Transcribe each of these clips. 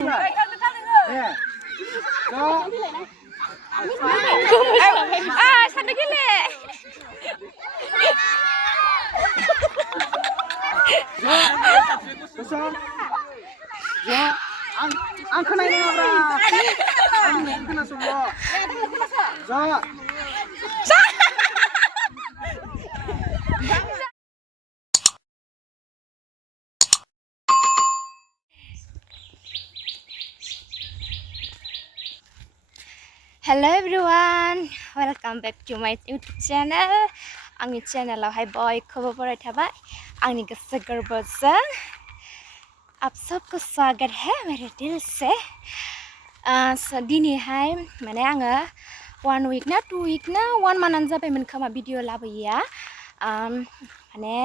Sana gile. Ang kenal ni apa? Ang kenal semua. Hello everyone, welcome back to my YouTube channel. Angni channel hai boy खबर पढ़ाई था आंनि गोसो गोरबोजों आप सबको स्वागत है मेरे दिल से। दिनैहाय माने आङो 1 week ना 2 week ना 1 month जाबायमोन खोमा भिडिअ लाबोयैया। माने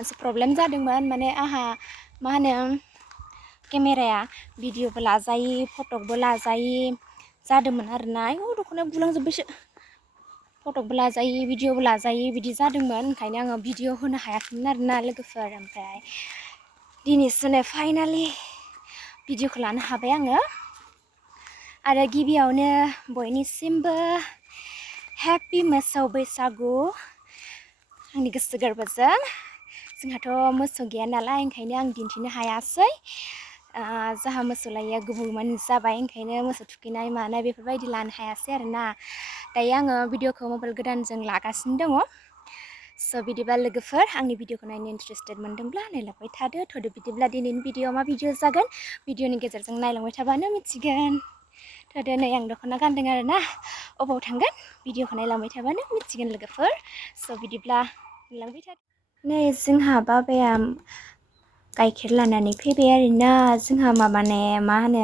मोनसे प्रब्लेम जादोंमोन, माने आहा मा होनो केमेराया भिडिअबो लाजायि फटकबो लाजायि जादोंमोन आरोना। दख'ना बुलांजोब्बायसो। फटकबो लाजायि भिडिअबो लाजायि बिदि जादोंमोन, ओंखायनो आङो भिडिअ होनो हायाखैमोन आरोना लोगोफोर। ओमफ्राय दिनैसो नै फाइनालि भिडिअखौ लानो हाबाय आङो। आरो गिबियावनो बयनिसिमबो हेपि मोसौ बैसागु आंनि गोसो गोरबोजों। जोंहाथ' मोसौ गैया नालाय ओंखायनो आं दिन्थिनो हायासै। जाहा मोसौ लायैया गोबावमान जाबाय, ओंखायनो मोसौ थुखैनाय मानाय बेफोरबायदि लानो हायासै आरोना। दायो आङो भिडिअखौ मबाइल गोदानजों लागासिनो दङ। स' बिदिब्ला लोगोफोर आंनि भिडिअखौ नायनो इन्टारेस्टेड मोनदोंब्ला नायलांबाय थादो। बिदिब्ला दिनैनि भिडिअआ मा भिडिअ जागोन, भिडिअनि गेजेरजों नायलांबाय थाबानो मिथिगोन। नै आं दख'ना गानदों आरोना, अबाव थांगोन भिडिअखौ नायलांबाय थाबानो मिथिगोन लोगोफोर। स' बिदिब्ला नायलांबाय थादो। नै जोंहा बाबाया गाइखेर लानानै फैबाय आरोना। जोंहा माबाने मा होनो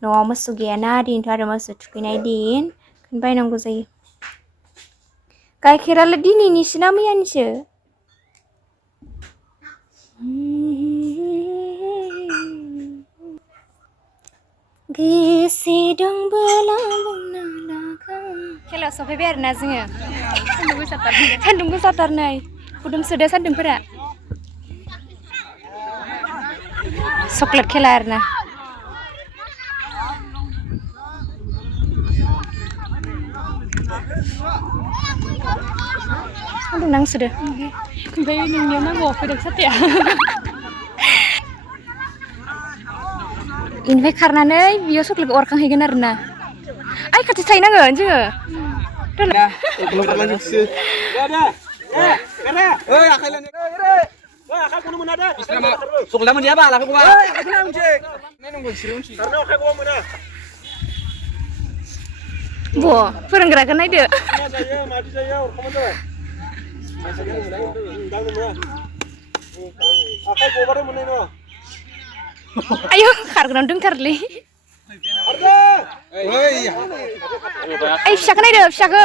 न'आव मोसौ गैयाना, दिनैथ' आरो मोसौ थुखैनाय दिन बायनांगौ जायो। गाइखेरालाय दिनैनिसो ना मैयानिसो? गोसो दंबोला बुंना लागोन। खेलायाव सफैबाय आरोना जोङो। सान्दुं गोसाथार नै गुदुंसोदो सान्दुंफोरा। चक्लेट खेला आरोना। सान्दुं नांसोदो। ओमफ्राय नोंनियाव नांगौ फैदों साथाया। इनिफ्राय खारनानै बियो चक्लेटखौ अरखांहैगोन आरोना। आइ खाथि थाहैनांगोन जोङो। फोरोंग्राखौ नायदो। आयौ खारग्रायावनो दंथारलै। फिसाखौ नायदो, फिसाखौ।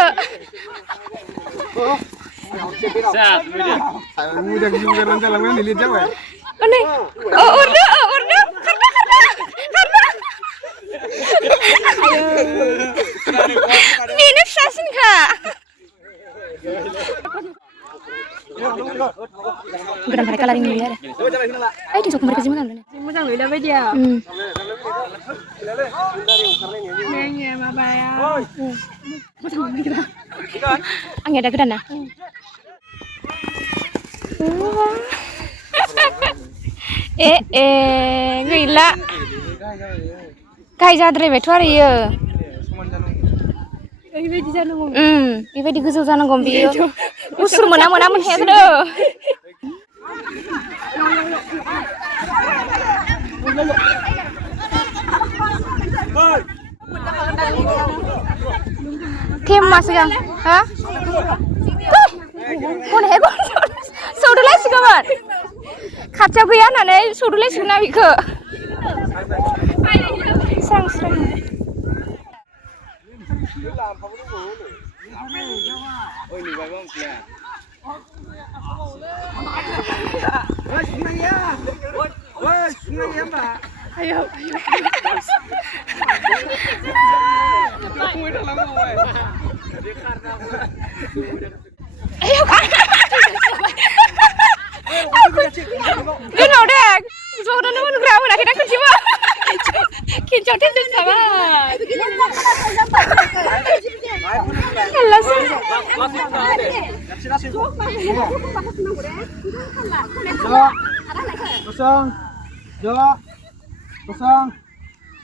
बेनो फिसासिनखा। गोदान फारि कालारिं नुयो आरो। ओइ सखुमफोरखौ जि मोजां नुयो। मोजां नुयोदा बायदिया। माबाया मोजां नुयो। आंनिया दा गोदाना। गैला। गाहाय जाद्रायबायथ' आरो इयो। बेबायदि जानांगौ। बेबायदि गोजौ जानांगौ। बेयो उसुर मोना मोनहायाखैनो। masuk hah? Konehe sodulasigoमोन खाथियाव गैया होननानै सदुलायसिगोन ना बिखौ स्रां स्रां ayo Lu deh, soalnya lu ngerawat akhirnya keciwa. kincotin tuh sama. Kalau sih. Kosong. Kosong.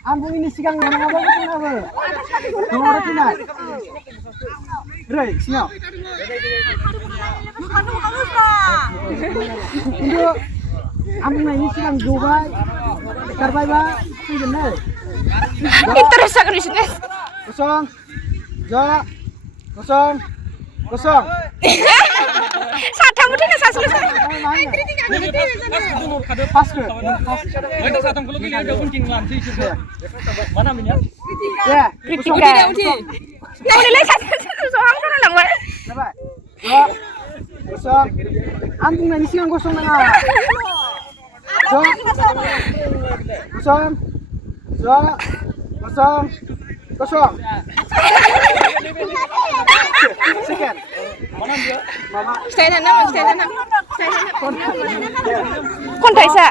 Ambung ini sigang mana apa kenapa? Nomor cina. Rey, siap. Untuk ambung ini sigang juga. Karbai ba, sini. Interest aku di sini. Kosong. Kosong. Kosong. Sadam udah nggak selesai. Pas ke. Kita satang kalau gini ada kuncing lansi juga. Mana minyak? Ya. Kritika. Nah, udah lagi satu soal kan lang wal. Coba. Kosong. Ambung ini siang kosong na. Kosong. Kosong. Sekian. Mana dia? Mama. Stay tanam. Kon taisa.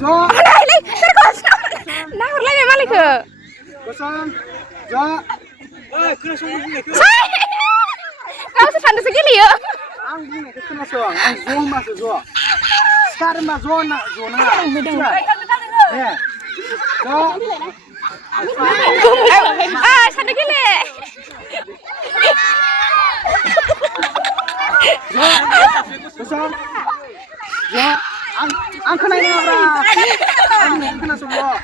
Jo. Nah, lagi terus. Nah, udah memang lagi ke. Kosong. Jo. Kena sungguh ni. Kau sih segini ya. Ambung ni kena song. Ang masuk jo. Sekarang mah zona. Ya. Jo. Sana gile. Kosong. Jo. Ang kena ini apa? Ang kena semua.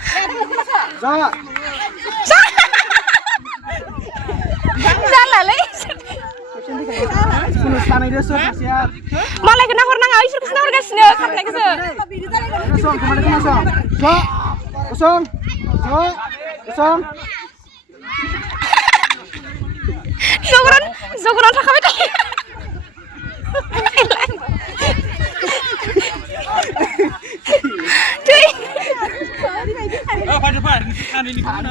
Jo. Salah lagi. Sunu tanah dia siap. Malah kena orang ngawis terus kena orang sini karena gitu. Kosong, kemana kosong? Jo. Kosong. Jo. Kosong. Zoguran tak kami tadi. Cuy. Oh, pada depan. Ini kemana?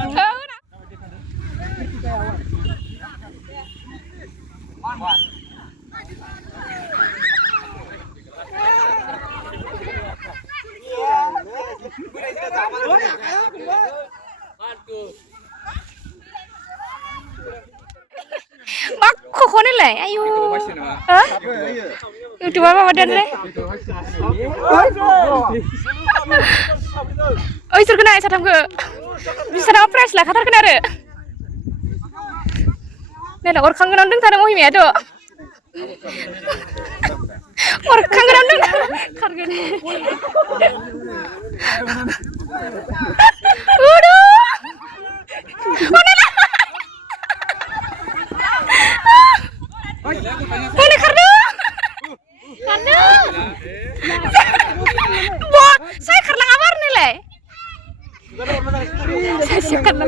Mak kok ni lah, ayo. Hah? Itu apa badan le? Oh, isur kena sadam ke. Bisa dapat fresh lah, kata kena ada. Nela orang kangge nandung tadi mau himi ada. Orang kangge nandung kangge ni. Udah. Mana lah? Mana karena? Karena. Bo, saya karena ngabar nih le. Saya karena.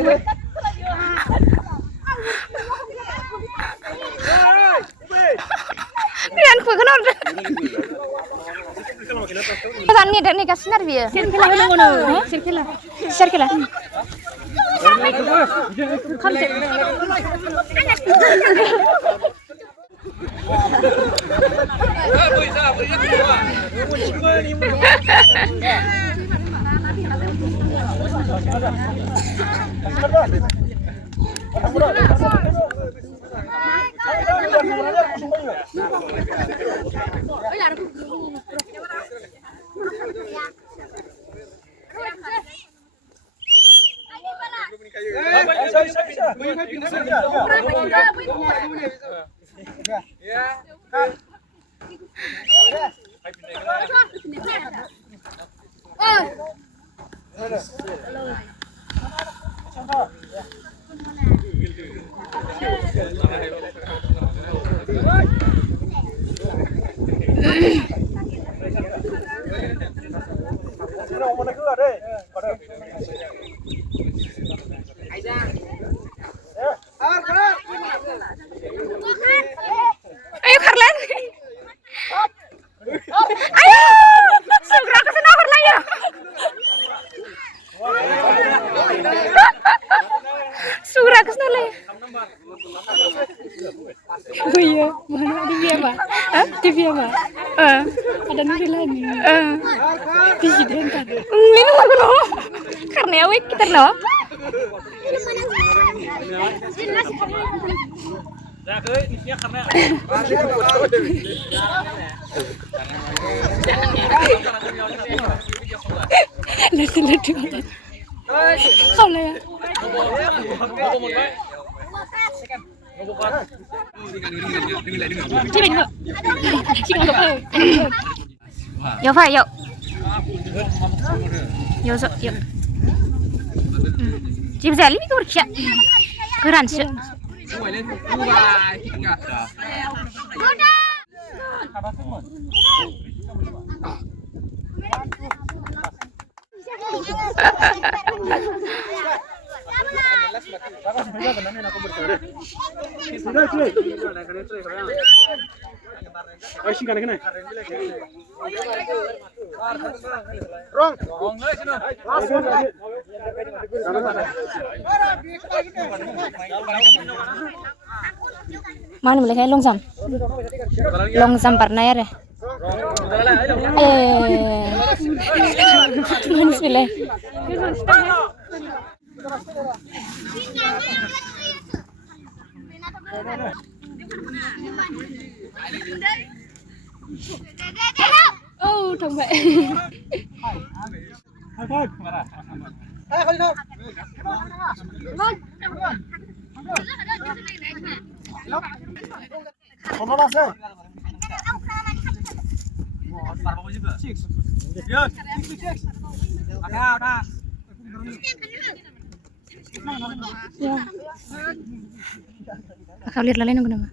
Rian ku kenal. Tadi ni dan ni kasih nervia. Sirkela mana ngono? Sirkela. Ayo Karlen. Ayo. Segera ke sana Karlen ya. Segera ke sana ya. Oh iya, mana TV apa? TV apa? Ada Nuril lagi. Presiden kan. Minum aku loh. खारनाया wih kita no. Jaga ini karena Lati khôngเลยchị bình vợ chị không được yêu phải yêu yêu sợ yêu chị bây giờ lấy cái gì cứ làm chuyện Mana boleh kayak long jam pernah ya deh. Manis boleh. Oh, thằng mẹ. Kau lihat lain aku nama.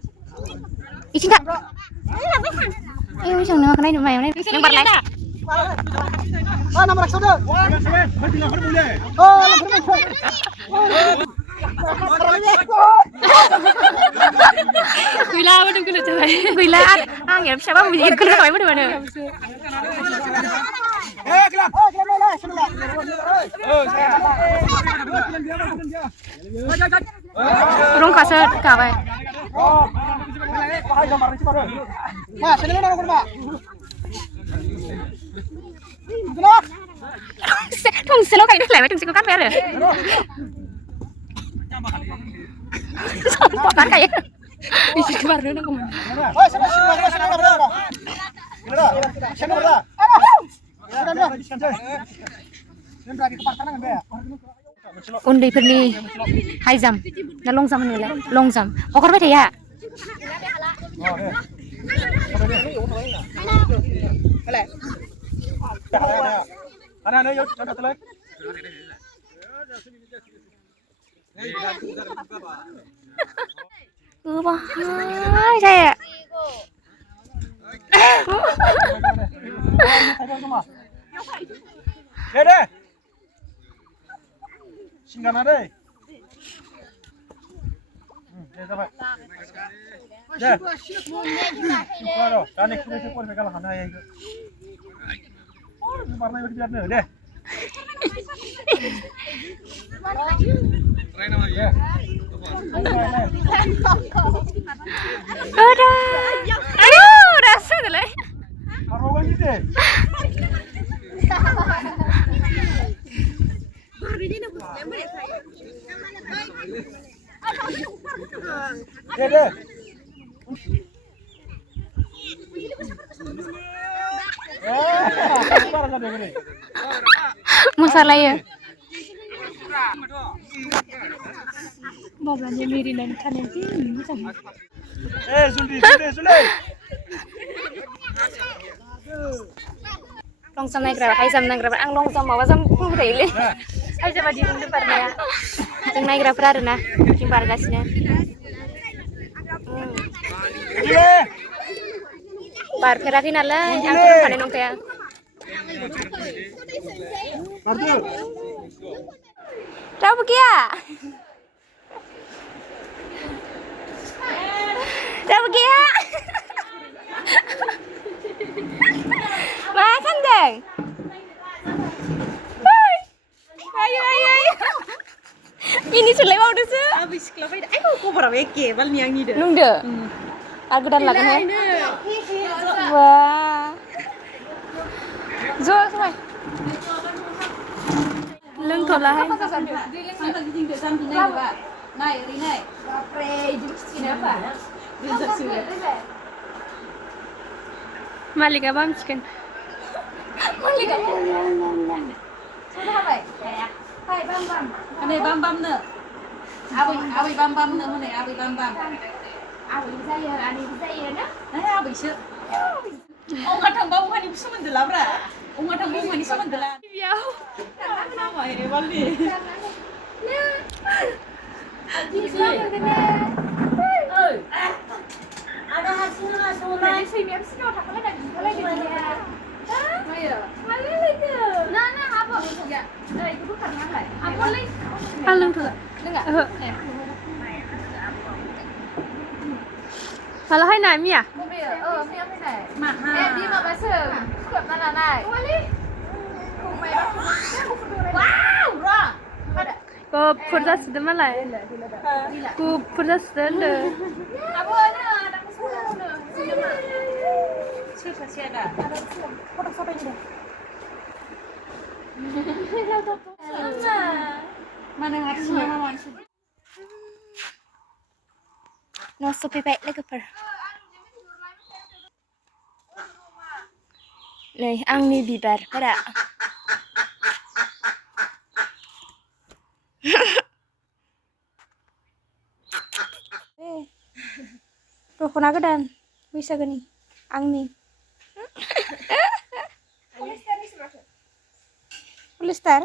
Isi tak? Ayo isang nama kena ini main nomor lain. Nomor sudah. Oh, Wila apa tu kalau coba? Wila angin siapa bunyi kalau coba mana mana? Rong kasar kawan. Mas, sini mana aku, Pak? Thằng xe lô cái này lại với thằng xe có cắt vé rồi. Sao bán cái? Isi kebar dulu aku. Oh, sana berapa? Sana berapa? Uन्दैफोरनि high jump ना long jump होनोलाय long jump हगारबाय थाया bahaya saya Dede. Singgana deh. Sampai. Ya. Baru, dan ikut pun pegang hana ya itu. Oh, warna itu biar deh. Try nama ya. Udah. Aduh, rasa dulu. Apa gitu? Dede. Masalah ya. Babanya Mirin dan Kanen ini sama. Zuldi. Long sam naik berapa? Hai sam naik berapa? Ang long sam bawa sam pun betul. Hai coba di bunda parnya. Yang naik berapa ada nah? Kimpar gasnya. Par keratin ala yang turun panen nong teh. Martu. Tahu kia? Tahu kia? Makan deh. Ayo. Ini sudah mau dulu. Habis kalau pada, aku berapa kebal nih yang ini deh. Nung deh. Aku dan lakukan. Wah. Zo, semua. लोंथ'लाहाय Sampai tinggal samping naik pak. Naik, ri naik. Bapre, jadi sini apa? Bisa sudah. मालिकआबो हामसिगोन Sudah apa? Hai bam bam. Ini bam bam ne. Abi bam bam ne mana? Abi bam bam. आबै जायो आनैबो जायो ना Abi sih. Oh nggak tahu bau kan ibu semen delap ra. Oh nggak tahu bau kan ibu semen delap. बेयाव Kenapa ya balik? Ada hasilnya nggak semua? सैमायाबो सिगाङाव थाखालायना बिखालायदों ya मालै लायदो ना ना आब' या नै बेखौ बोखारनो आंलाय आब'लै आं लोंथ'ला लोङा ओहो माला हायनाय मिया Bobia, Mia fai Maha. Di mama se. Kuat mana naik? Wali Wow, bro. Go further sudah malah Go further sudah Apa ada? Ada kesulitan ada. Susah sih ada. Ada kesulitan. Foto siapa ini dah? Mana ngasih mama sih? No sopi baik logoफोर नै आंनि बिबारफोरा दख'ना गोदान बैसागोनि आंनि पलिस्टार